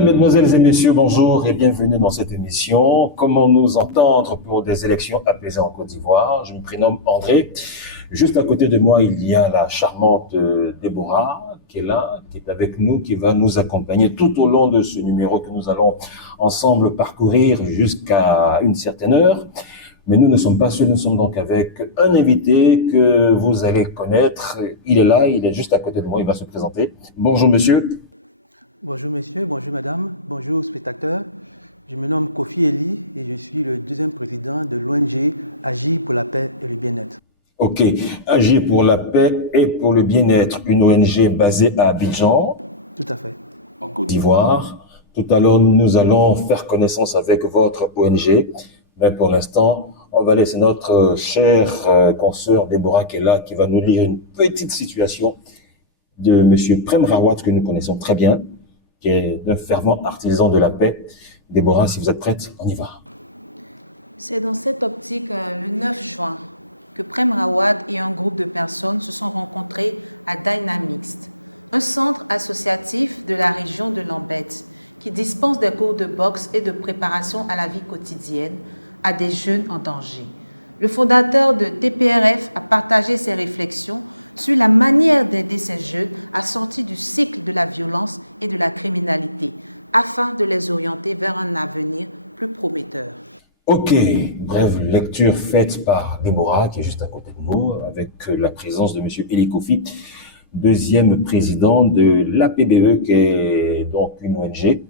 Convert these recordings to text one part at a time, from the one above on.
Mesdemoiselles et messieurs, bonjour et bienvenue dans cette émission. Comment nous entendre pour des élections apaisées en Côte d'Ivoire? Je me prénomme André. Juste à côté de moi, il y a la charmante Déborah qui est là, qui est avec nous, qui va nous accompagner tout au long de ce numéro que nous allons ensemble parcourir jusqu'à une certaine heure. Mais nous ne sommes pas seuls, nous sommes donc avec un invité que vous allez connaître. Il est là, il est juste à côté de moi, il va se présenter. Bonjour monsieur. Bonjour messieurs, bonjour madame, bonjour spectateurs. Je me nomme Kofi Eli et je suis le deuxième président de l'ONG Agir pour la paix et le bien-être. Ok, Agir pour la paix et pour le bien-être, une ONG basée à Abidjan. Tout à fait. En Côte d'Ivoire. Tout à l'heure, nous allons faire connaissance avec votre ONG. Mais pour l'instant, on va laisser notre chère consoeur Déborah qui est là, qui va nous lire une petite situation de monsieur Prem Rawat que nous connaissons très bien, qui est un fervent artisan de la paix. Déborah, si vous êtes prête, on y va. C'est dans cette optique, le 9 juin, que Prem Rawat et un groupe de personnes se sont rencontrés à Dynamix, un centre associatif de la région de Lambeth qui dispense des cours de boxe et de préparation à la vie quotidienne à des jeunes en danger. Le fondateur de TPRF a partagé ses réflexions sur la manière d'aider ces jeunes à sortir du cycle de la violence et de la criminalité, afin de les orienter vers un avenir plus prometteur. Ok, brève lecture faite par Déborah, qui est juste à côté de nous, avec la présence de M. Eli Kofi, deuxième président de l'APBE, qui est donc une ONG,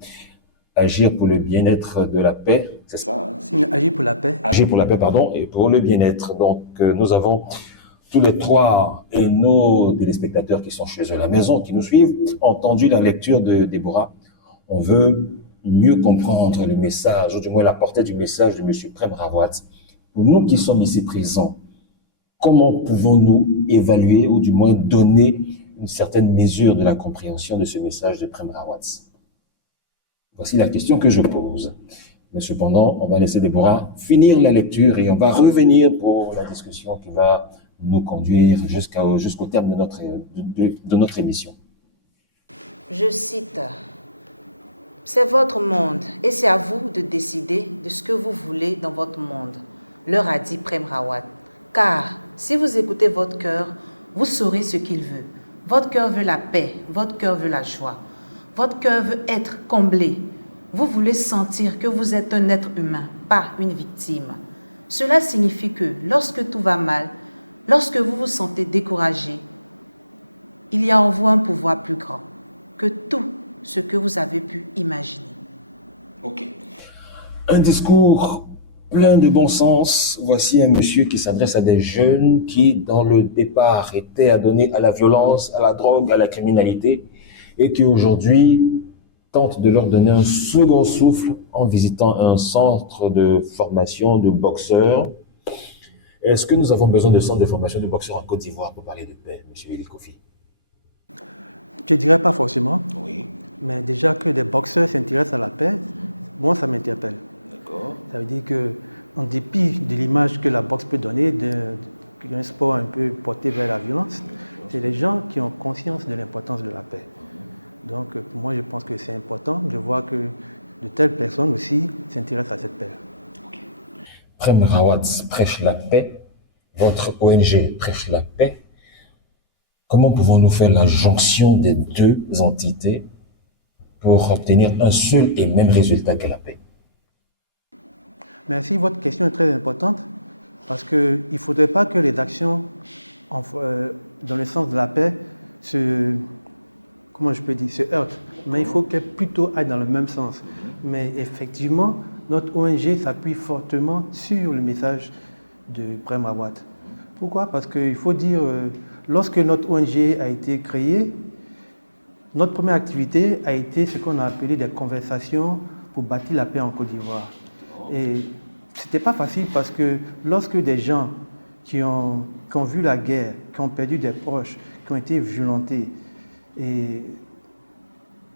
Agir pour le bien-être de la paix, c'est ça? Agir pour la paix. Agir pour la paix, pardon, et pour le bien-être. Donc, nous avons tous les trois et nos téléspectateurs qui sont chez eux à la maison, qui nous suivent, entendu la lecture de Déborah. On veut mieux comprendre le message, ou du moins la portée du message de M. Prem Rawat. Pour nous qui sommes ici présents, comment pouvons-nous évaluer, ou du moins donner une certaine mesure de la compréhension de ce message de Prem Rawat? Voici la question que je pose. Mais cependant, on va laisser Déborah finir la lecture et on va revenir pour la discussion qui va nous conduire jusqu'au terme de notre émission. Je cite, « C'est votre monde et c'est à vous de décider de ce que vous voulez dans votre monde », leur a dit Prem Rawat. Car si vous écoutez votre cœur, vous saurez ce qu'il veut. Votre cœur veut la paix, votre cœur veut la joie. Votre cœur veut être comblé. Vous voulez sentir que vous êtes un être humain, pas une victime. Cela signifie que lorsque tout va mal, lorsque vous vous sentez découragé, il y a en vous un pouvoir plus grand que tout ce que vous avez pu imaginer. Ok. Un discours plein de bon sens. Voici un monsieur qui s'adresse à des jeunes qui, dans le départ, étaient adonnés à la violence, à la drogue, à la criminalité, et qui aujourd'hui tente de leur donner un second souffle en visitant un centre de formation de boxeurs. Est-ce que nous avons besoin de centres de formation de boxeurs en Côte d'Ivoire pour parler de paix, M. Eli Kofi? Je ne dirais pas forcément, Oui. mais déjà que des boxeurs s'intéressent à la paix, moi ça m'interpelle. D'accord. Ça veut dire qu'en dépit de l'image que la boxe peut donner, d'un sport un peu porté vers la violence, c'est les gens qui ont conscience de l'importance de la paix. Donc, pour moi, je pense que c'est important de voir que de telles personnes aussi s'intéressent à cette paix. Okay. Prem Rawat prêche la paix, votre ONG prêche la paix. Comment pouvons-nous faire la jonction des deux entités pour obtenir un seul et même résultat qu'est la paix? Merci, votre question est très importante parce qu'il ne faudrait pas que les actions dans le sens de la paix se heurtent, mais il faut qu'elles plutôt aillent dans le même sens. Mais effectivement, notre ONG s'appuie fortement sur le message de Prem Rawat. Pourquoi? Parce qu'il faut dire, lorsque notre ONG a été créée, notre première activité a été ce qu'on a appelé des conversations pour bâtir la paix en Côte d'Ivoire. Et ce n'était pas facile parce que lorsque des gens qui ont vu la guerre, qui ont perdu des proches, qui ont été violentés, et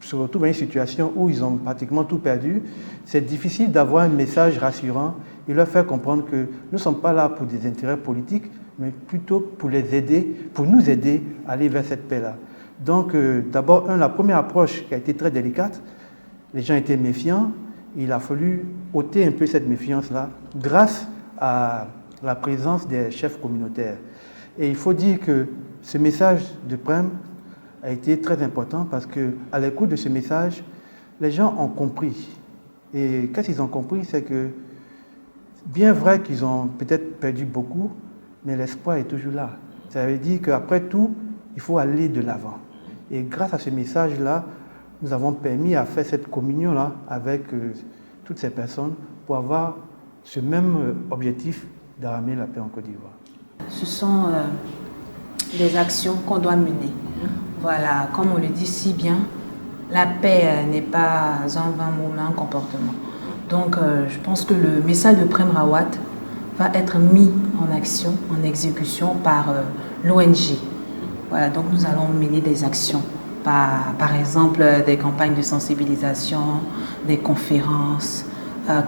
se retrouvent dans une situation où ils ont pratiquement tout perdu, c'est difficile d'avoir un message rassurant et leur faire comprendre que nous ne sommes pas là pour des intérêts politiques, mais plutôt pour les aider, pour nous aider à aller vers cette paix-là. Donc, d'abord, la première approche qui a été très délicate, les gens étaient méfiants. Il a fallu ôter un peu cette méfiance-là grâce à la présence des chefs communautaires. Et il faut dire que ce message de Prem a été très important parce qu'à l'écoute de ce message, les gens ont compris. Et qu'est-ce qu'ils ont compris, c'est que bien vrai qu'ils ont peut-être perdu beaucoup, mais l'espoir est toujours là. Ça veut dire qu'après tout, il faut aller de l'avant. Et grâce à ce message-là, nous avons permis à faire cette communion-là avec toutes ces personnes pour avoir ce même objectif de ramener la paix en Côte d'Ivoire. Ce sont des actions qu'on doit mener. Voilà, comme on le dit si bien, la paix n'est pas un vain mot, mais un comportement. Donc, je pense que le message de Prem Rawat va être mis en action, en exécution par l'ONG. Voilà, donc nous allons mener des actions, par exemple des campagnes de sensibilisation, des conférences,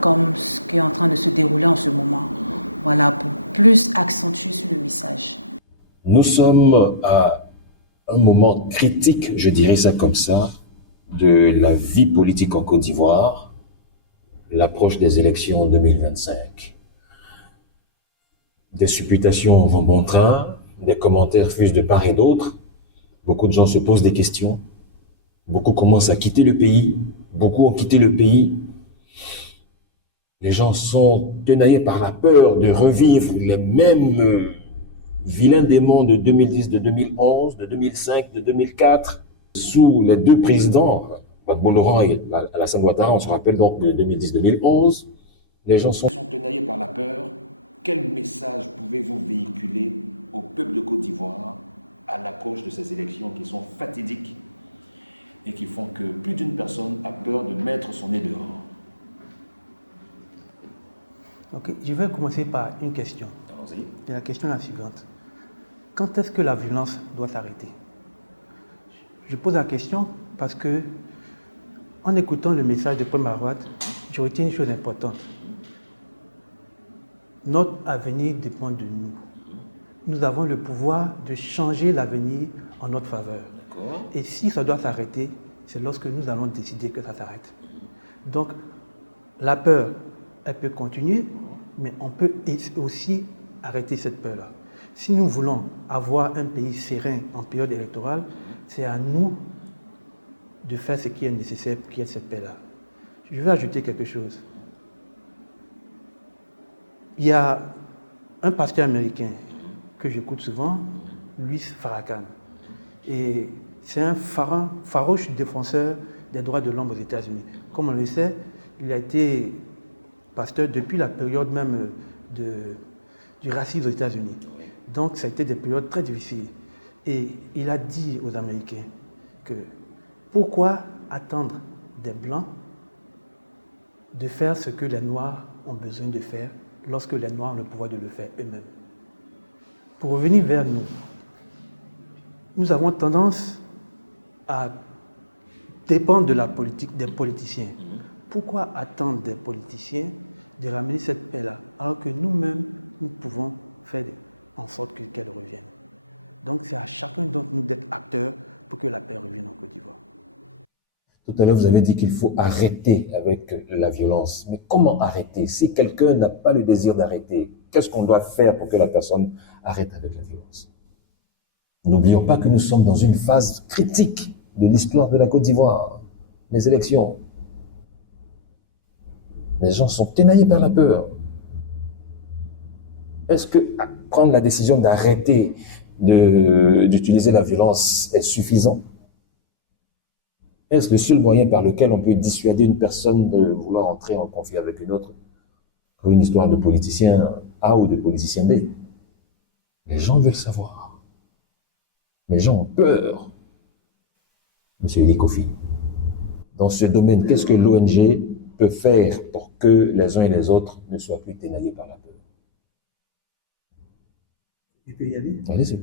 comme ce qui est en train de se dérouler en ce moment. Voilà, pour plus accentuer sur le message. Nous sommes à un moment critique, je dirais ça comme ça, de la vie politique en Côte d'Ivoire, l'approche des élections en 2025. Des supputations vont bon train, des commentaires fusent de part et d'autre, beaucoup de gens se posent des questions, beaucoup commencent à quitter le pays, beaucoup ont quitté le pays. Les gens sont tenaillés par la peur de revivre les mêmes vilains démons de 2010, de 2011, de 2005, de 2004, sous les deux présidents, Gbagbo Laurent et Alassane Ouattara, on se rappelle donc de 2010-2011. Les gens sont tenaillés par la peur. Quel message pouvez-vous véhiculer au peuple de Côte d'Ivoire à l'approche de ces élections qui sont fatidiques et qui font que plus d'une personne a peur de mettre son nez dehors? Ok, je vais commencer par une question. Allons-y. Et la question est la suivante. Quand est-ce que la violence doit s'arrêter? Je pose la question parce que, en écoutant le message de Prem Rawat, je retiens une chose importante. Notre avenir dépend de nous. Nous avons le pouvoir de changer l'avenir en notre faveur. Et si ça doit s'arrêter, c'est lorsque nous allons décider que ça s'arrête. Donc, la peur, elle peut continuer, mais on peut aussi arrêter cette peur-là. Si nous voulons avoir un pays serein en période électorale, c'est à nous de faire ce qui est nécessaire pour qu'il y ait cette paix-là. Je vais ajouter quelque chose. Il y a un pasteur américain que j'écoute souvent, Louis Farrakhan. Et c'est un farouche défenseur des droits de l'homme aux États-Unis. Comme on le sait, il a été pasteur depuis la période même du racisme aux États-Unis. Donc, ça a été des périodes très difficiles. Et il a dit aux Américains que pourquoi attendre des Blancs de faire ce que les Noirs ont besoin de faire lorsque les Noirs ont le pouvoir de le faire eux-mêmes. Pour revenir vers nous, nous avons tendance à dépendre de la politique des politiciens. Pourquoi attendre des politiciens de ramener cette paix-là, alors que nous-mêmes, nous pouvons faire en sorte qu'elle revienne? Donc c'est à chacun d'entre nous d'être acteur pour que la paix revienne en Côte d'Ivoire. Tout à l'heure, vous avez dit qu'il faut arrêter avec la violence. Mais comment arrêter? Si quelqu'un n'a pas le désir d'arrêter, qu'est-ce qu'on doit faire pour que la personne arrête avec la violence? N'oublions pas que nous sommes dans une phase critique de l'histoire de la Côte d'Ivoire, les élections. Les gens sont ténaillés par la peur. Est-ce que prendre la décision d'arrêter d'utiliser la violence est suffisant? Est-ce le seul moyen par lequel on peut dissuader une personne de vouloir entrer en conflit avec une autre pour une histoire de politicien A ou de politicien B? Les gens veulent savoir. Les gens ont peur. Monsieur Eli Kofi, dans ce domaine, qu'est-ce que l'ONG peut faire pour que les uns et les autres ne soient plus ténaillés par la peur? Il peut y aller. Allez-y.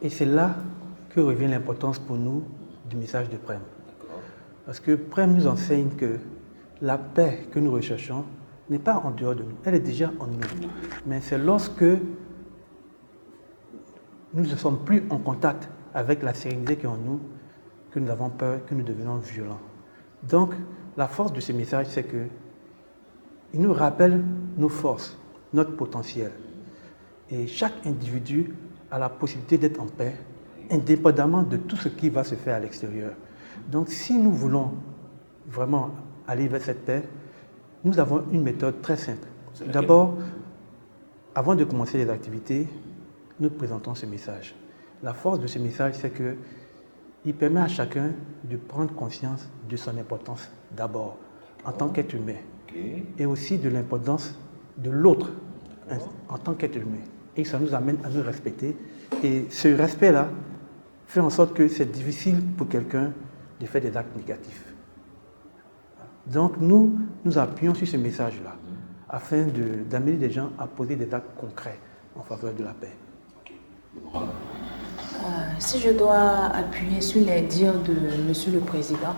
Et c'est là que revient l'importance pour nous du message de Prem. Parce que Prem nous enseigne que la paix que nous recherchons n'est pas en dehors de nous, elle est déjà en nous. Mais c'est lorsque nous ne sommes plus en contact avec la sérénité qui est en nous que nous avons peur, que nous devenons violents. Donc, la force de ce message, c'est que il nous rappelle nos forces, notre potentiel. Et chaque individu a la possibilité d'être en paix, indépendamment de tout ce qui va se faire à l'extérieur. Donc, si nous voulons vraiment aller vers cette paix, nous avons une méthode très simple. D'abord, avant de commencer les activités, nous présentons ce message. La force de ce message, c'est qu'il permet à chacun de prendre conscience de son importance d'abord, en tant qu'être humain, et aussi de l'importance de l'autre en tant qu'être humain. Et ça nous amène à nous respecter. Et ce respect-là fait en sorte que c'est difficile pour quelqu'un de faire des actes négatifs. Donc nous appuyons sur ce message-là, afin d'amener les gens à poser des actes concrets en faveur de la paix. Si je dois appuyer sur les dires de Monsieur le Président,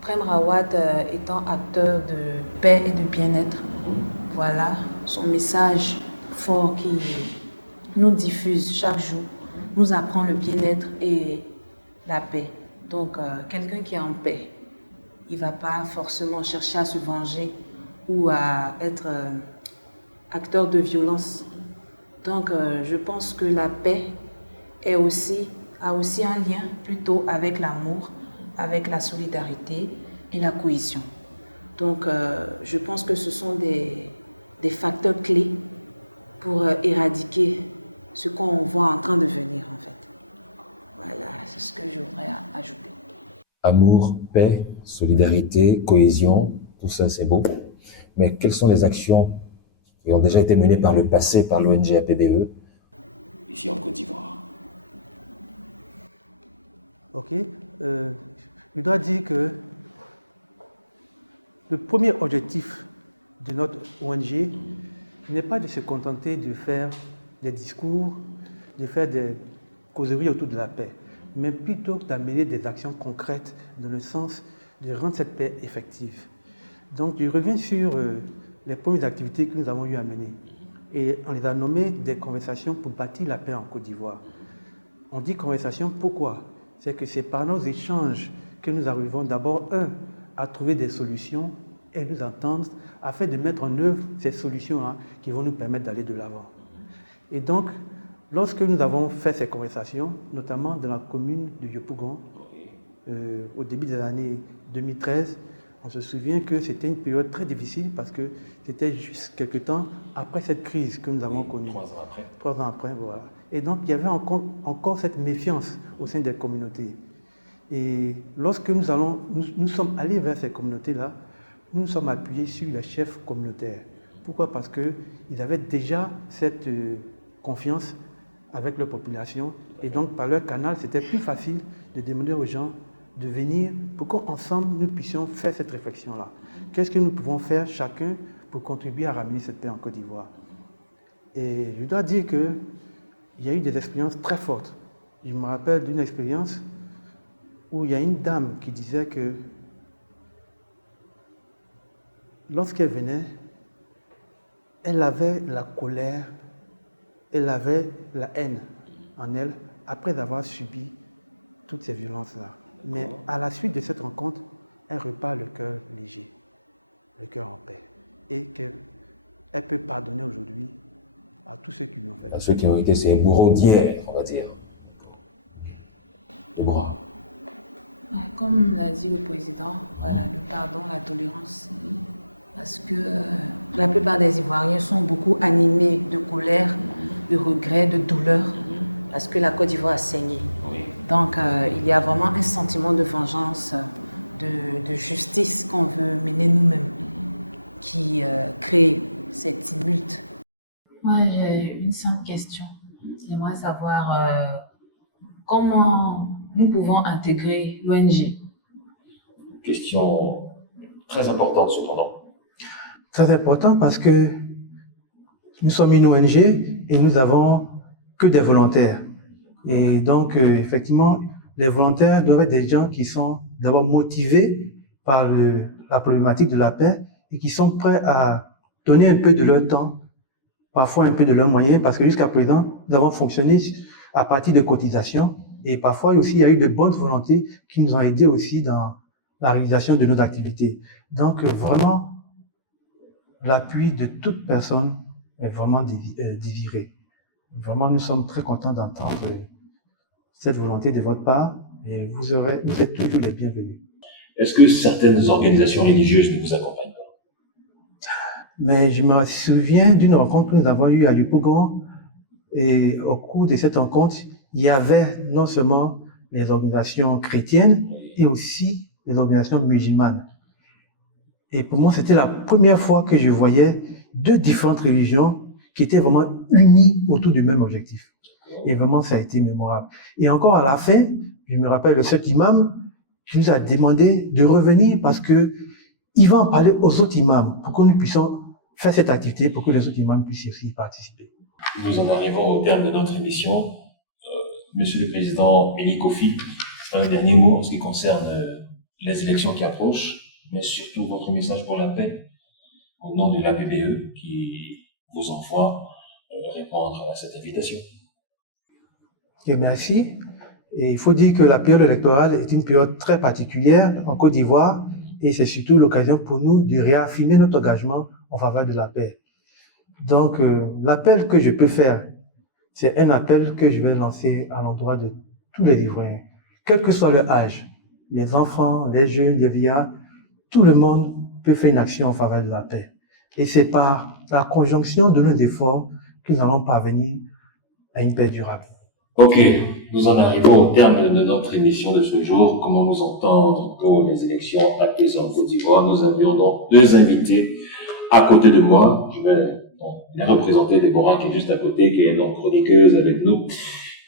Prem Rawat étant acteur de paix et de bien-être, voilà son message fort qui nous diffuse chaque jour, nous apprend le bien-être et la paix. Donc quelqu'un qui est en paix, il ne va pas forcément chercher à se venger ou à être acteur de violence. Donc je pense que la paix a aussi un lien plutôt avec l'amour, avec la solidarité et la cohésion. Donc je pense que ce sont des facteurs clés pour éradiquer ce qu'on voit en train de venir en fait. Voilà, c'est ce que je voudrais ajouter. Amour, paix, solidarité, cohésion, tout ça c'est beau. Mais quelles sont les actions qui ont déjà été menées par le passé par l'ONG APBE ici en Côte d'Ivoire? Ok. Je dois dire que le premier objectif de notre ONG n'est pas de se contenter de faire des discours, de faire des causeries autour de la paix, mais plutôt d'amener des actions concrètes dans le sens de rendre cette paix effective. Donc je reviens sur les premières activités que nous avons eu à mener. Et on les a nommées des conversations pour bâtir la paix en Côte d'Ivoire. On dit conversation, pourquoi? C'est que c'est par nos échanges que nous arrivons d'abord, à trouver des solutions et nous entendre afin de mettre en œuvre ces solutions-là qui vont nous permettre d'aller de l'avant. Et donc, lorsque nous avons fait ces conversations, notamment dans la commune de Yopougon, au début des années 2013, on se souvient que c'était une période très difficile parce que c'était juste quelques temps après cette crise que nous avons connue. 3 ans après. 3 ans après, voilà. Et donc, il y avait encore cette méfiance au sein des communautés. Et lorsque nous sommes allés vers ces communautés-là, nous nous sommes appuyés sur les chefs communautaires. Pourquoi? Parce qu'ils avaient déjà cette confiance avec leur population. Et donc, par leur canal, c'était plus facile de demander aux gens de venir pour qu'ensemble, nous puissions faire cette réflexion-là. Qu'est-ce que nous pouvons faire chacun pour contribuer à ramener cette paix en Côte d'Ivoire? Et je dois dire qu'il y a eu des expériences très fortes. Je me rappelle d'une expérience où il y a une dame qui disait que lorsqu'elle venait, elle avait la colère, elle avait la haine en elle après avoir subi toutes ces violences-là. Mais à la suite de cette rencontre, elle repart le cœur léger, le cœur en paix. Et qu'elle peut pardonner aujourd'hui à tous ceux qui lui ont fait. À ceux qui ont été ses bourreaux d'hier, on va dire. Deborah. Comme l'a dit le président, voilà, le pardon, la tolérance. Parce que la plupart des Ivoiriens sont beaucoup animés de colère, de regret, de douleur, parce que la Côte d'Ivoire a saigné. Donc il y a vraiment un sentiment de vengeance, de justice qu'on veut mener nous-mêmes, qui crée cette tumulte. Moi, j'ai une simple question. J'aimerais savoir comment nous pouvons intégrer l'ONG. Question très importante cependant. Très important parce que nous sommes une ONG et nous n'avons que des volontaires. Et donc, effectivement, les volontaires doivent être des gens qui sont d'abord motivés par la problématique de la paix et qui sont prêts à donner un peu de leur temps, parfois un peu de leurs moyens, parce que jusqu'à présent, nous avons fonctionné à partir de cotisations et parfois aussi il y a eu de bonnes volontés qui nous ont aidés aussi dans la réalisation de nos activités. Donc, vraiment, l'appui de toute personne est vraiment désiré. Vraiment, nous sommes très contents d'entendre cette volonté de votre part et vous êtes toujours les bienvenus. Est-ce que certaines organisations religieuses ne vous accompagnent pas? Mais je me souviens d'une rencontre que nous avons eue à Yopougon et au cours de cette rencontre, il y avait non seulement les organisations chrétiennes et aussi les organisations musulmanes. Et pour moi, c'était la première fois que je voyais deux différentes religions qui étaient vraiment unies autour du même objectif. Et vraiment, ça a été mémorable. Et encore à la fin, je me rappelle de cet imam qui nous a demandé de revenir parce que il va en parler aux autres imams pour que nous puissions faire cette activité, pour que les autres imams puissent aussi y participer. Nous en arrivons au terme de notre émission. Monsieur le Président Béni Kofi, un dernier mot en ce qui concerne les élections qui approchent, mais surtout votre message pour la paix au nom de l'APBE qui vous envoie répondre à cette invitation. Et merci. Et il faut dire que la période électorale est une période très particulière en Côte d'Ivoire et c'est surtout l'occasion pour nous de réaffirmer notre engagement en faveur de la paix. Donc, l'appel que je peux faire, c'est un appel que je vais lancer à l'endroit de tous les Ivoiriens, quel que soit leur âge, les enfants, les jeunes, les vieillards, tout le monde peut faire une action en faveur de la paix. Et c'est par la conjonction de nos efforts que nous allons parvenir à une paix durable. Ok, nous en arrivons au terme de notre émission de ce jour. Comment nous entendre pour les élections apaisées en Côte d'Ivoire? Nous avions donc deux invités à côté de moi. Je vais donc les représenter, Déborah qui est juste à côté, qui est donc chroniqueuse avec nous.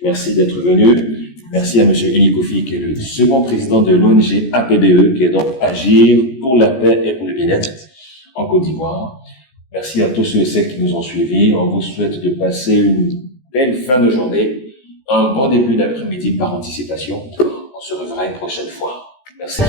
Merci d'être venu. Merci à Monsieur Béni Kofi, qui est le second président de l'ONG APBE, qui est donc Agir pour la paix et pour le bien-être en Côte d'Ivoire. Merci à tous ceux et celles qui nous ont suivis. On vous souhaite de passer une belle fin de journée, un bon début d'après-midi par anticipation. On se reverra une prochaine fois. Merci.